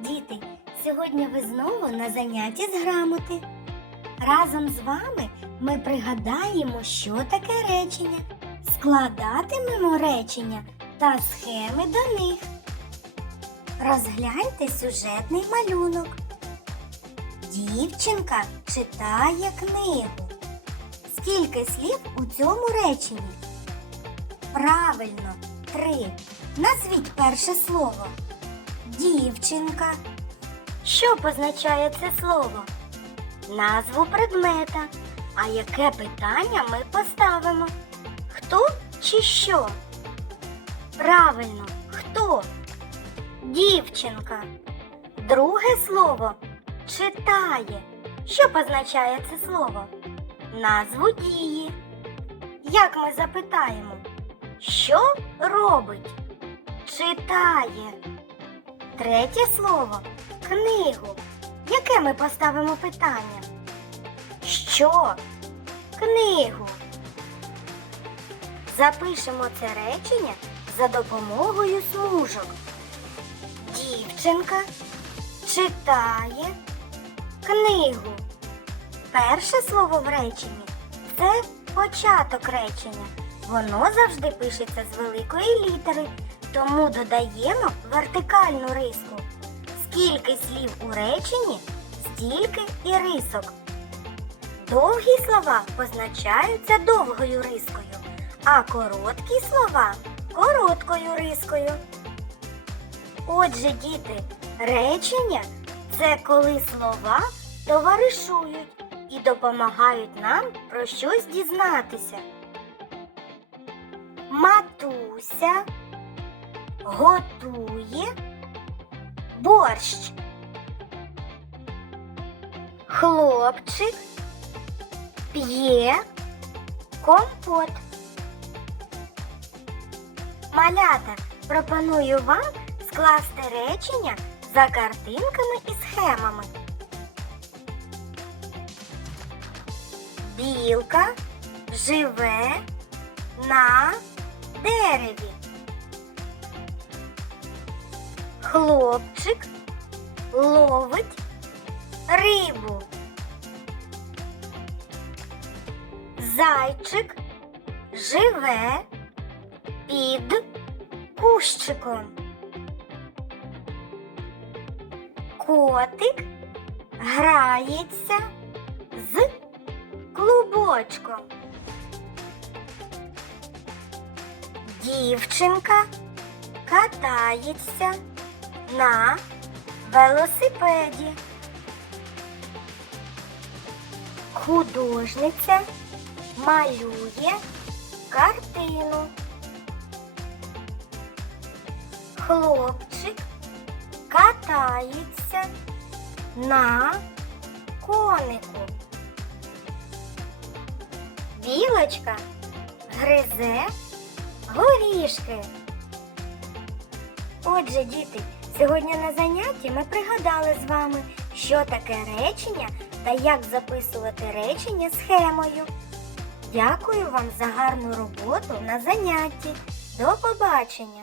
Діти! Сьогодні ви знову на занятті з грамоти. Разом з вами ми пригадаємо, що таке речення, складатимемо речення та схеми до них. Розгляньте сюжетний малюнок. Дівчинка читає книгу. Скільки слів у цьому реченні? Правильно, три. Назвіть перше слово. Дівчинка. Що позначає це слово? Назву предмета. А яке питання ми поставимо? Хто чи що? Правильно, хто? Дівчинка. Друге слово читає. Що позначає це слово? Назву дії. Як ми запитаємо? Що робить? Читає. Третє слово книгу. Яке ми поставимо питання? Що? Книгу. Запишемо це речення за допомогою смужок. Дівчинка читає книгу. Перше слово в реченні це початок речення. Воно завжди пишеться з великої літери, тому додаємо вертикальну риску. Скільки слів у реченні, стільки і рисок. Довгі слова позначаються довгою рискою, а короткі слова короткою рискою. Отже, діти, речення це коли слова товаришують і допомагають нам про щось дізнатися. Матуся готує борщ. Хлопчик п'є компот. Малята, пропоную вам скласти речення за картинками і схемами. Білка живе на дереві. Хлопчик ловить рибу. Зайчик живе під кущиком. Котик грається з клубочком. Дівчинка катається на велосипеді. Художниця малює картину. Хлопчик катається на конику. Білочка гризе горішки. Отже, діти, сьогодні на занятті ми пригадали з вами, що таке речення та як записувати речення схемою. Дякую вам за гарну роботу на занятті. До побачення!